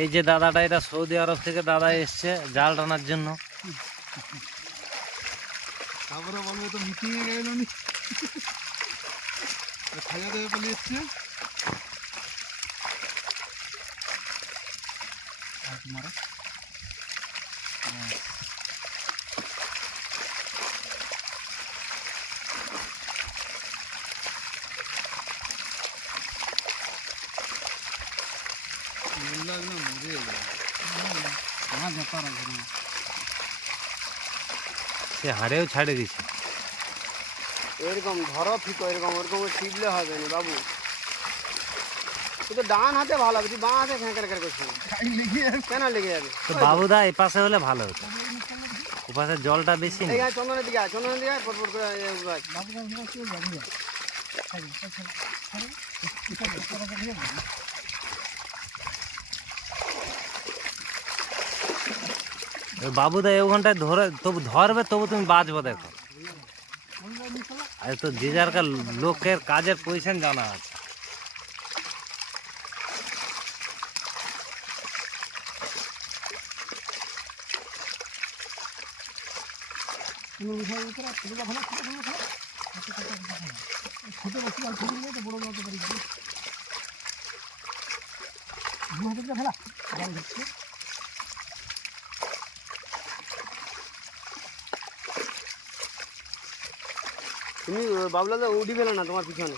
এই যে দাদাটা, এটা সৌদি আরব থেকে দাদা এসছে জাল টানার জন্য। তারপরে বলবে তো মিটিং এ গেল নি, খাইয়া দেবে পালিয়ে এসছে। সে হাড়েও ছাড়ে দিছে। এরকম ধরো ফিকো, এরকম ওরকম টিপলে হবে না বাবু। তো ডান হাতে ভালো হবে, তুই বাঁ হাতে ফ্যাঁকার করছিস কেন? লেগে যাবে তো বাবুদা এই পাশে হলে ভালো হতো, ও পাশে জলটা বেশি নেই। চন্দনের দিকে আয়, চন্দনের দিকে পটপট করে বাবুদা এই ঘন্টায় ধরে তবু ধরবে, তবু তুমি বাঁচবো দেখো। আর তো যে যার লোকের কাজের পজিশন জানা আছে। তুমি বাবুলাদা উঠি ফেলে না তোমার পিছনে।